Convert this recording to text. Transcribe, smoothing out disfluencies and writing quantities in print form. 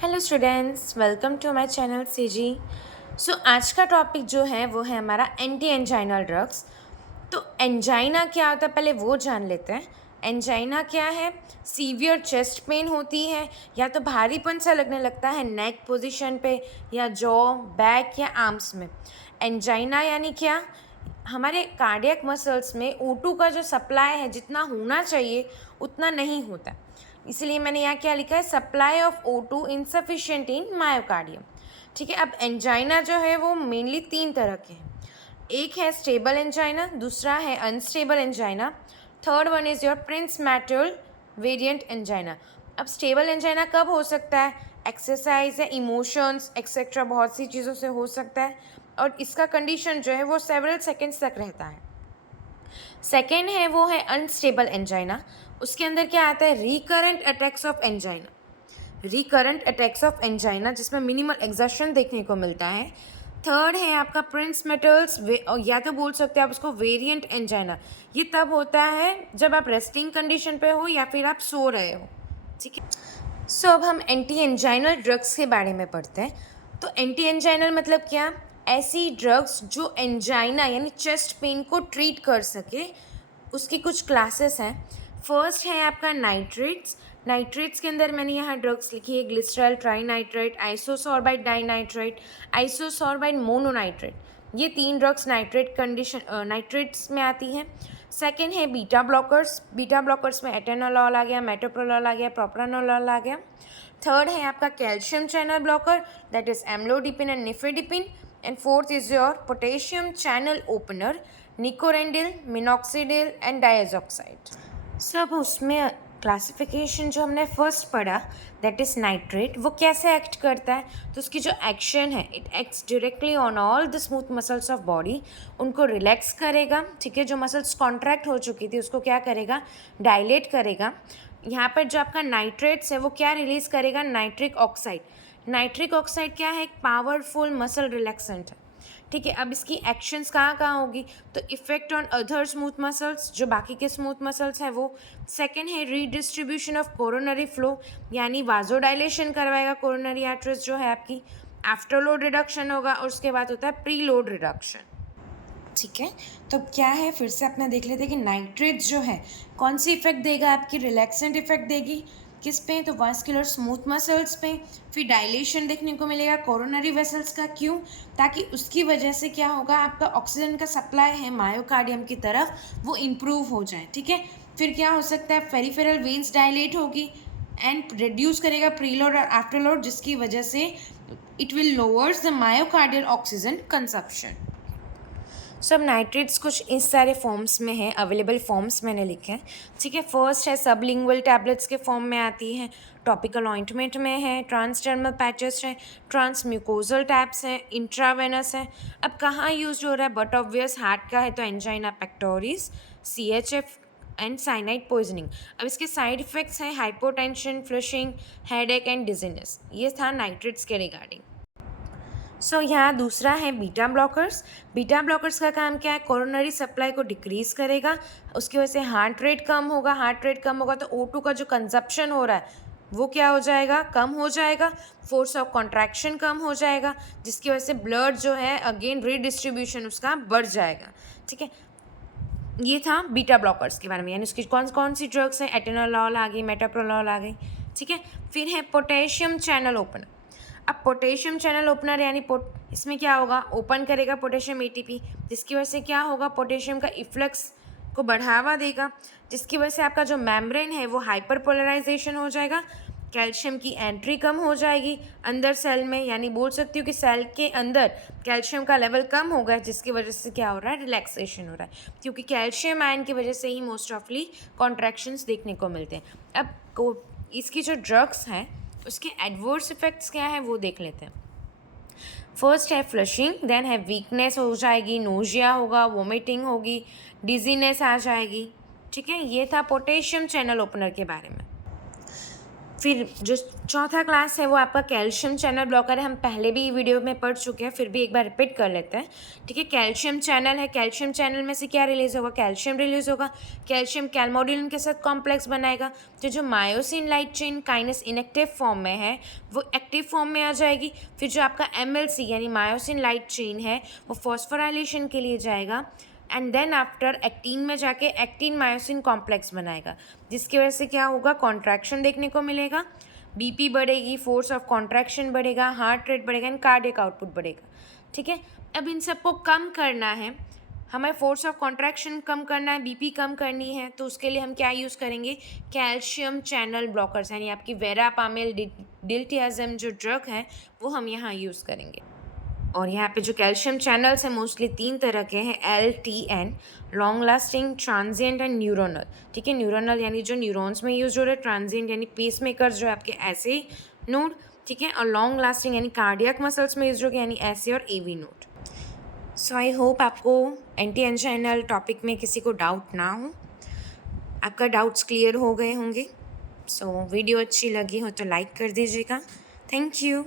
Hello students, welcome to my channel CG. आज का topic जो है वो है हमारा एंटी एंजाइनल ड्रग्स। तो एंजाइना क्या होता है पहले वो जान लेते हैं। एंजाइना क्या है? सीवियर चेस्ट पेन होती है या तो भारीपन सा लगने लगता है नेक पोजीशन पे या जॉ, बैक या आर्म्स में। एंजाइना यानी क्या? हमारे कार्डियक मसल्स में O2 का जो सप्लाई है जितना होना चाहिए उतना नहीं होता, इसलिए मैंने यहाँ क्या लिखा है, supply of O2 insufficient in myocardium. ठीक है। अब एंजाइना जो है वो मेनली 3 तरह के हैं। एक है स्टेबल एंजाइना, दूसरा है unstable angina, third one is your Prinzmetal variant angina. अब स्टेबल एंजाइना कब हो सकता है? एक्सरसाइज या इमोशंस एक्सेट्रा बहुत सी चीज़ों से हो सकता है, और इसका कंडीशन जो है वो सेवरल सेकेंड्स तक रहता है। सेकेंड है वो है अनस्टेबल एंजाइना। उसके अंदर क्या आता है? Recurrent attacks of angina. Recurrent attacks of angina जिसमें मिनिमल एग्जर्शन देखने को मिलता है। थर्ड है आपका प्रिंस मेटल्स, या तो बोल सकते हैं आप उसको वेरिएंट एंजाइना। ये तब होता है जब आप रेस्टिंग कंडीशन पे हो या फिर आप सो रहे हो। ठीक है। अब हम एंटी एंजाइनल ड्रग्स के बारे में पढ़ते हैं। तो एंटी एंजाइनल मतलब क्या? ऐसी ड्रग्स जो एंजाइना यानी चेस्ट पेन को ट्रीट कर सके, उसकी कुछ क्लासेस हैं। फर्स्ट है आपका नाइट्रेट्स। नाइट्रेट्स के अंदर मैंने यहाँ ड्रग्स लिखी है, glycerol trinitrate, isosorbide dinitrate, isosorbide mononitrate. ये 3 ड्रग्स नाइट्रेट्स में आती हैं। सेकेंड है बीटा ब्लॉकर्स। बीटा ब्लॉकर्स में एटेनोलॉल आ गया, मेटोप्रोलॉल आ गया, प्रोप्रानोलॉल आ गया। थर्ड है आपका calcium channel blocker, that is amlodipine and nifedipine. And fourth is your potassium channel opener, nicorandil, minoxidil and diazoxide. सब उसमें क्लासिफिकेशन जो हमने फर्स्ट पढ़ा, दैट इज़ नाइट्रेट, वो कैसे एक्ट करता है? तो उसकी जो एक्शन है, it acts directly on all the smooth muscles of body. उनको रिलैक्स करेगा। ठीक है। जो मसल्स कॉन्ट्रैक्ट हो चुकी थी उसको क्या करेगा? डायलेट करेगा। यहाँ पर जो आपका नाइट्रेट्स है वो क्या रिलीज करेगा? Nitric oxide. नाइट्रिक ऑक्साइड क्या है? एक पावरफुल मसल रिलैक्सेंट है। ठीक है। अब इसकी एक्शंस कहाँ कहाँ होगी? तो effect on other smooth muscles, जो बाकी के स्मूथ मसल्स हैं वो। सेकेंड है रीडिस्ट्रीब्यूशन ऑफ कोरोनरी फ्लो, यानी वाजोडाइलेशन करवाएगा कोरोनरी आर्टरीज जो है आपकी। आफ्टर लोड रिडक्शन होगा और उसके बाद होता है प्री लोड रिडक्शन। ठीक है। तो अब क्या है, फिर से अपना देख लेते हैं कि नाइट्रेट्स जो है कौन सी इफेक्ट देगा? आपकी रिलैक्सेंट इफेक्ट देगी। किस पे? तो वास्कुलर स्मूथ मसल्स पे। फिर डायलेशन देखने को मिलेगा कोरोनरी वेसल्स का। क्यों? ताकि उसकी वजह से क्या होगा, आपका ऑक्सीजन का सप्लाई है मायोकार्डियम की तरफ वो इम्प्रूव हो जाए। ठीक है। फिर क्या हो सकता है? पेरिफेरल वेन्स डायलेट होगी एंड रिड्यूस करेगा प्रीलोड और आफ्टर लोड, जिसकी वजह से it will lowers the myocardial oxygen consumption. सब नाइट्रेट्स कुछ इस सारे फॉर्म्स में है, अवेलेबल फॉर्म्स मैंने लिखे हैं। ठीक है। फर्स्ट है सबलिंगुअल टैबलेट्स के फॉर्म में आती है, टॉपिकल ऑइंटमेंट में है, ट्रांसडर्मल पैचेस है, ट्रांसम्यूकोजल टैब्स हैं, इंट्रावेनस है। अब कहाँ यूज हो रहा है? बट ऑब्वियस हार्ट का है तो angina pectoris, CHF and cyanide poisoning. अब इसके साइड इफेक्ट्स हैं hypotension, flushing, headache and dizziness. ये था नाइट्रेट्स के रिगार्डिंग। यहाँ दूसरा है बीटा ब्लॉकर्स। बीटा ब्लॉकर्स का काम क्या है? कोरोनरी सप्लाई को डिक्रीज करेगा, उसकी वजह से हार्ट रेट कम होगा। हार्ट रेट कम होगा तो O2 का जो कंजप्शन हो रहा है वो क्या हो जाएगा? कम हो जाएगा। फोर्स ऑफ कॉन्ट्रैक्शन कम हो जाएगा, जिसकी वजह से ब्लड जो है अगेन रीडिस्ट्रीब्यूशन उसका बढ़ जाएगा। ठीक है। ये था बीटा ब्लॉकर्स के बारे में, यानी उसकी कौन कौन सी ड्रग्स हैं? एटेनोलॉल आ गई, मेटाप्रोलॉल आ गई। ठीक है। फिर है पोटेशियम चैनल ओपनर। अब पोटेशियम चैनल ओपनर यानी इसमें क्या होगा? ओपन करेगा पोटेशियम ATP, जिसकी वजह से क्या होगा? पोटेशियम का इफ्लक्स को बढ़ावा देगा, जिसकी वजह से आपका जो मेम्ब्रेन है वो हाइपर पोलराइजेशन हो जाएगा। कैल्शियम की एंट्री कम हो जाएगी अंदर सेल में, यानी बोल सकती हूँ कि सेल के अंदर कैल्शियम का लेवल कम हो गया, जिसकी वजह से क्या हो रहा है? रिलैक्सेशन हो रहा है, क्योंकि कैल्शियम आयन की वजह से ही मोस्ट ऑफली कॉन्ट्रैक्शंस देखने को मिलते हैं। अब इसकी जो ड्रग्स हैं उसके एडवर्स इफेक्ट्स क्या है वो देख लेते हैं। फर्स्ट है फ्लशिंग, देन है वीकनेस हो जाएगी, नोजिया होगा, वोमिटिंग होगी, डिजीनेस आ जाएगी। ठीक है। ये था पोटेशियम चैनल ओपनर के बारे में। फिर जो चौथा क्लास है वो आपका कैल्शियम चैनल ब्लॉकर है। हम पहले भी वीडियो में पढ़ चुके हैं, फिर भी एक बार रिपीट कर लेते हैं, ठीक है। कैल्शियम चैनल है, कैल्शियम चैनल में से क्या रिलीज़ होगा, कैल्शियम रिलीज़ होगा। कैल्शियम कैलमोडिलिन के साथ कॉम्प्लेक्स बनाएगा, तो जो myosin light chain kinase inactive form में है वो एक्टिव फॉर्म में आ जाएगी। फिर जो आपका MLC यानी मायोसिन लाइट चेन है वो फॉस्फोराइलेशन के लिए जाएगा, एंड देन आफ्टर एक्टीन में जाके एक्टीन मायोसिन कॉम्प्लेक्स बनाएगा, जिसकी वजह से क्या होगा, कॉन्ट्रैक्शन देखने को मिलेगा, BP बढ़ेगी, फोर्स ऑफ कॉन्ट्रैक्शन बढ़ेगा, हार्ट रेट बढ़ेगा एंड कार्डियक आउटपुट बढ़ेगा, ठीक है। अब इन सबको कम करना है, हमें फोर्स ऑफ कॉन्ट्रैक्शन कम करना है, BP कम करनी है, तो उसके लिए हम क्या यूज़ करेंगे, कैल्शियम चैनल ब्लॉकर्स यानी आपकी वेरापामिल डिल्टियाज़म जो ड्रग है वो हम यहाँ यूज़ करेंगे। और यहाँ पे जो कैल्शियम चैनल्स हैं मोस्टली 3 तरह के हैं, LTN, long lasting, transient and neuronal, ठीक है। न्यूरोनल यानी जो न्यूरॉन्स में यूज हो रहे हैं, ट्रांजिएंट यानी पेस मेकर जो है आपके ऐसे नोड, ठीक है, और लॉन्ग लास्टिंग यानी कार्डियक मसल्स में यूज हो गए यानी ऐसे और AV node. So I hope आपको एंटी एंजाइनल टॉपिक में किसी को डाउट ना हो, आपका डाउट्स क्लियर हो गए होंगे। सो वीडियो अच्छी लगी हो तो लाइक कर दीजिएगा। Thank you.